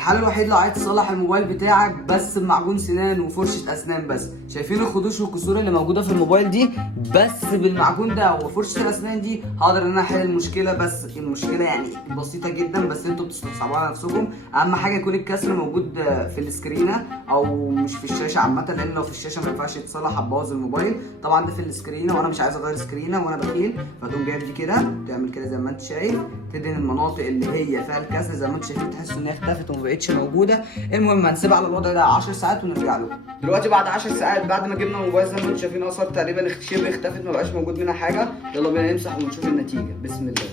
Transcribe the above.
الحل الوحيد لو عايز تصلح الموبايل بتاعك بس بمعجون سنان وفرشه اسنان بس. شايفين الخدوش والكسور اللي موجوده في الموبايل دي؟ بس بالمعجون ده وفرشه الاسنان دي هقدر ان انا احل المشكله. بس المشكله يعني بسيطه جدا، بس انتوا بتستصعبوها على نفسكم. اهم حاجه يكون الكسر موجود في السكرينه او مش في الشاشه عامه، لان لو في الشاشه ما ينفعش يتصلح، هتبوظ الموبايل. طبعا ده في السكرينه وانا مش عايز اغير سكرينه وانا بخيل، فتقوم جايب دي كده تعمل كده زي ما انت شايف، تدهن المناطق اللي هي فيها الكسر زي ما انت شايفين، تحسوا ان هي اختفت وما بقتش موجوده. المهم هنسيبها على الوضع ده 10 ساعات ونرجع له. دلوقتي بعد 10 ساعات بعد ما جبنا الموبايل زي ما انتم شايفين اثار تقريبا شبه اختفت، ما بقاش موجود منها حاجه. يلا بينا نمسح ونشوف النتيجه. بسم الله.